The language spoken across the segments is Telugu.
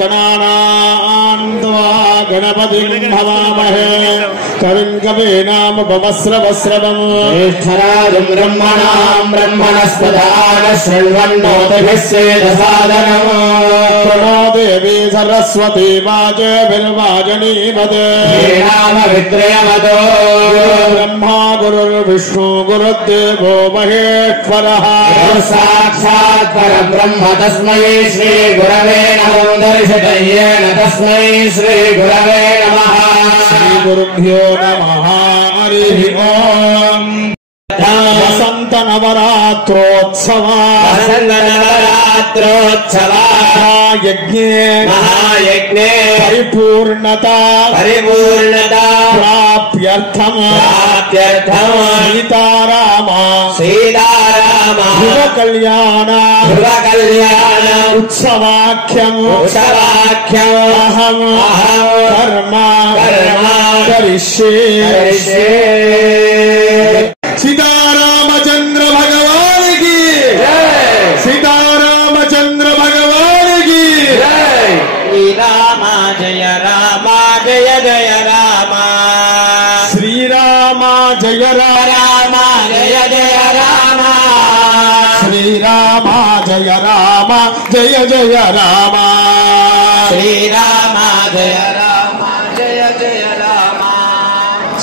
गणानां त्वा गणपतिं हवामहे कविं कवीनामुपमस्रवस्रवम् ज्येष्ठराजं ब्रह्मणां ब्रह्मणस्पदान शृण्वन्नोतिभिः सेदसादनम् प्रणो देवी सरस्वती वाजेभिर्वाजनीवते नामविद्रयवतो ब्रह्मा गुरुर्विष्णु गुरुर्देवो महेश्वरः साक्षात् परब्रह्म तस्मै श्री गुरवे नमो दर्शयेन तस्मै श्री गुरवे नमः श्री गुरुभ्यो नमः हरिः ओम् वसंत नवरात्रोत्सवा महायज्ञे परिपूर्णता प्राप्यर्थम सीताराम ध्रुव कल्याण उत्सवाख्यम अहम कर्म करिष्ये। सीतारामचंद्र भगवान की सीतारामचंद्र भगवान की श्री राम जय जय राम श्री राम जय राम जय जय राम श्री राम जय जय राम श्री राम जय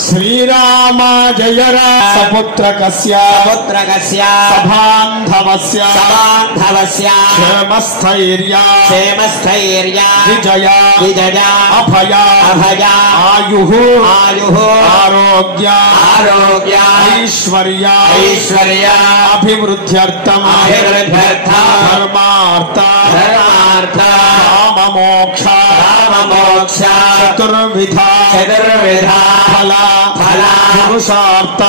श्रीराम जय सपुत्रकस्य सभान्धवस्य क्षेमस्थैर्या विजया अभया आयुः आरोग्य ऐश्वर्या अभिवृद्ध्यर्थं धर्मार्थ काममोक्ष चतुर्विधा फला पुरुषार्थ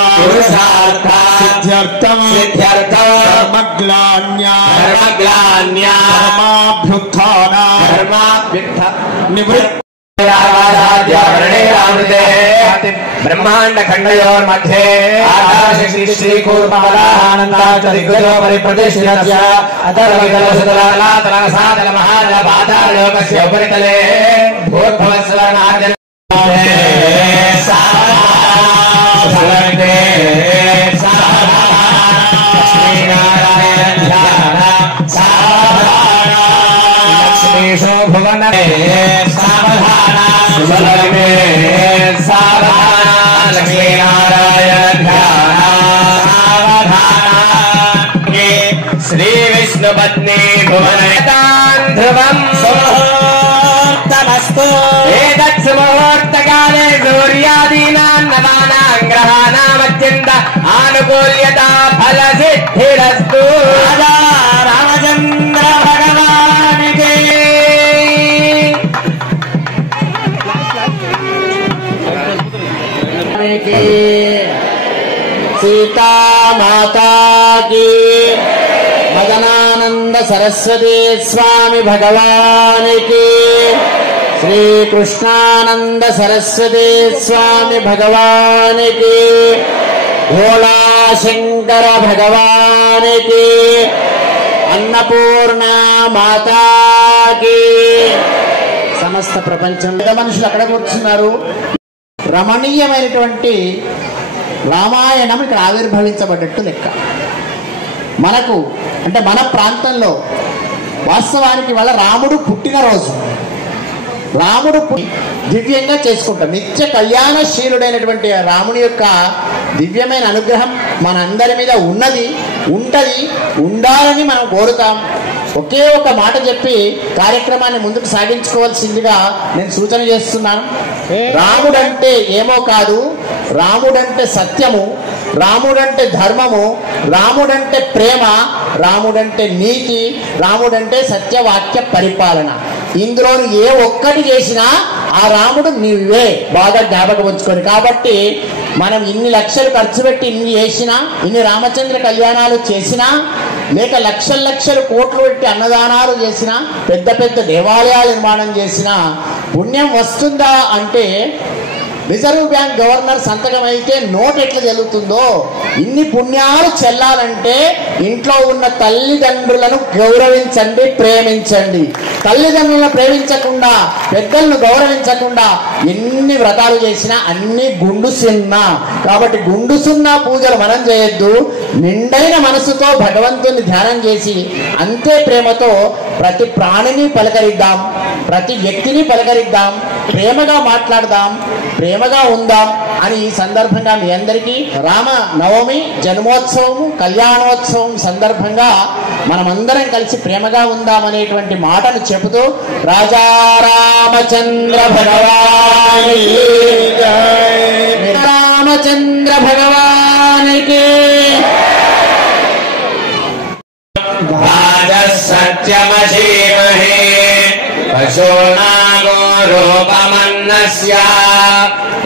सिद्ध्यर्थं धर्मग्लान्या धर्माभ्युत्थान निवृत्ति ब्रह्मांड खंडयोर मध्ये परिप्रदेशस्य अतर्वविदलसुतलातलसादल महादल पाताललोकस्य उपरितले भूर्भुवस्सुवर्णार्जन भुवन सावधान लक्ष्मी नारायण श्री विष्णु पत्नी भुवन ध्रुवं मुहूर्तमस्तु एतत् मुहूर्तकाले सूर्यादीनां नवानां ग्रहाणामत्यन्त आनुकूल्यता फलसिद्धिरस्तु। रामचंद्र भगवान की सीता माता की मदनानंद सरस्वती स्वामी भगवान की श्री कृष्णानंद सरस्वती स्वामी भगवान की भोला शंकर भगवान की अन्नपूर्णा माता की समस्त प्रपंचం మనుషులు అక్కడ కూర్చున్నారు. రమణీయమైనటువంటి రామాయణం ఇక్కడ ఆవిర్భవించబడ్డట్టు లెక్క. మనకు అంటే మన ప్రాంతంలో వాస్తవానికి వాళ్ళ రాముడు పుట్టినరోజు రాముడు దివ్యంగా చేసుకుంటాం. నిత్య కళ్యాణశీలుడైనటువంటి రాముని యొక్క దివ్యమైన అనుగ్రహం మనందరి మీద ఉన్నది, ఉంటది, ఉండాలని మనం కోరుతాం. ఒకే ఒక మాట చెప్పి కార్యక్రమాన్ని ముందుకు సాగించుకోవాల్సిందిగా నేను సూచన చేస్తున్నాను. రాముడంటే ఏమో కాదు, రాముడంటే సత్యము, రాముడంటే ధర్మము, రాముడంటే ప్రేమ, రాముడంటే నీతి, రాముడంటే సత్యవాక్య పరిపాలన. ఇందులో ఏ ఒక్కటి చేసినా ఆ రాముడు నీవే బాగా జ్ఞాపకం ఉంచుకొని. కాబట్టి మనం ఇన్ని లక్షలు ఖర్చు పెట్టి ఇన్ని చేసినా, ఇన్ని రామచంద్ర కళ్యాణాలు చేసినా, లేక లక్షలు కోట్లు పెట్టి అన్నదానాలు చేసినా, పెద్ద పెద్ద దేవాలయాలు నిర్మాణం చేసినా పుణ్యం వస్తుందా అంటే రిజర్వ్ బ్యాంక్ గవర్నర్ సంతకం అయితే నోట్ ఎట్లా చెల్లుతుందో ఇన్ని పుణ్యాలు చెల్లాలంటే ఇంట్లో ఉన్న తల్లిదండ్రులను గౌరవించండి, ప్రేమించండి. తల్లిదండ్రులను ప్రేమించకుండా, పెద్దలను గౌరవించకుండా ఎన్ని వ్రతాలు చేసినా అన్ని గుండు సున్నా. కాబట్టి గుండు సున్నా పూజలు మనం చేయొద్దు. నిండైన మనసుతో భగవంతుని ధ్యానం చేసి అంతే ప్రేమతో ప్రతి ప్రాణిని పలకరిద్దాం, ప్రతి వ్యక్తిని పలకరిద్దాం, ప్రేమగా మాట్లాడదాం, ప్రేమగా ఉందాం అని ఈ సందర్భంగా మీ అందరికీ రామ నవమి జన్మోత్సవం కళ్యాణోత్సవం సందర్భంగా మనమందరం కలిసి ప్రేమగా ఉందామనేటువంటి మాటను చెబుతూ రాజా రామచంద్ర భగవానికి రామచంద్ర భగవానికి సత్యమశీమహే పశూనాగో రూపమన్నస్య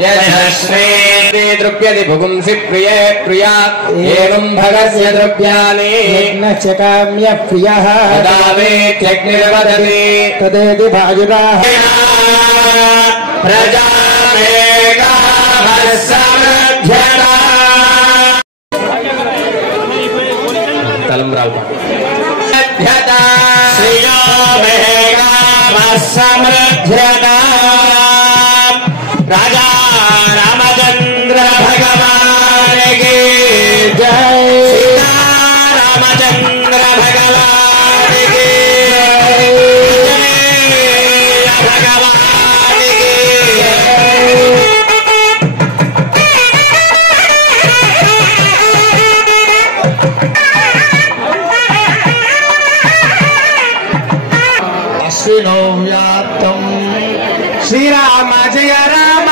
యశస్వేతి ద్రవ్యతి భుగుంసి ప్రియే ప్రియా ఏవం భగస్య ద్రవ్యాని యజ్ఞచకామ్య ప్రియః తదావేత్యగ్నిర్వదతి తదేతి భాజురాః ప్రజామేకాభస్సమధ్యతా తలంబ్రావు సమృద్ధ్యతా రాజా రామచంద్ర భగవానికి జై. రామచంద్ర భగవానికి జై. భగవానికి అశ్వినో వ్యాప్తం శ్రీరామ జయ రామ